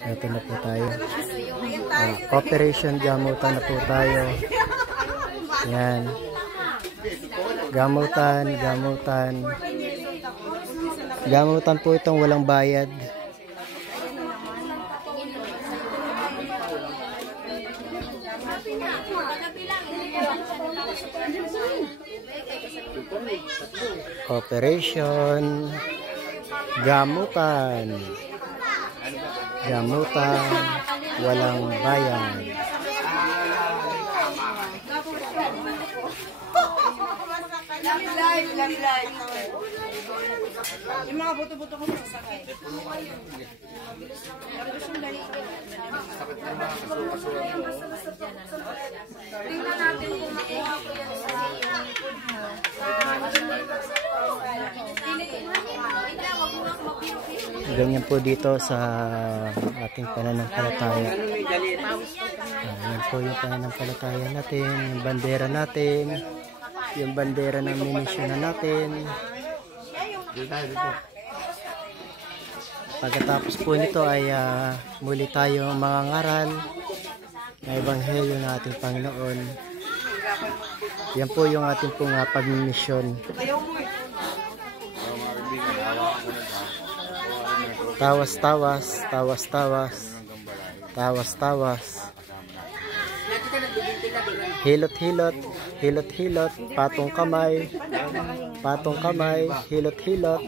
Ito na po tayo. Operation gamutan na po tayo. Yan. Gamutan, gamutan. Gamutan po itong walang bayad. Operation gamutan. Gamutan walang bayad. Yung mga buto-buto ko sakay. Tingnan natin kung makuha ko yan sa ganyan po dito sa ating pananampalataya. Yan po yung pananampalataya natin, yung bandera natin, yung bandera ng minisyon natin. Pagkatapos po nito ay muli tayo mangangaral na ebanghelyo ng ating Panginoon. Yan po yung ating pong pagmimisyon. Tawas, tawas, tawas, tawas, tawas, tawas. Hilot, hilot, hilot, hilot, patong kamay, hilot, hilot.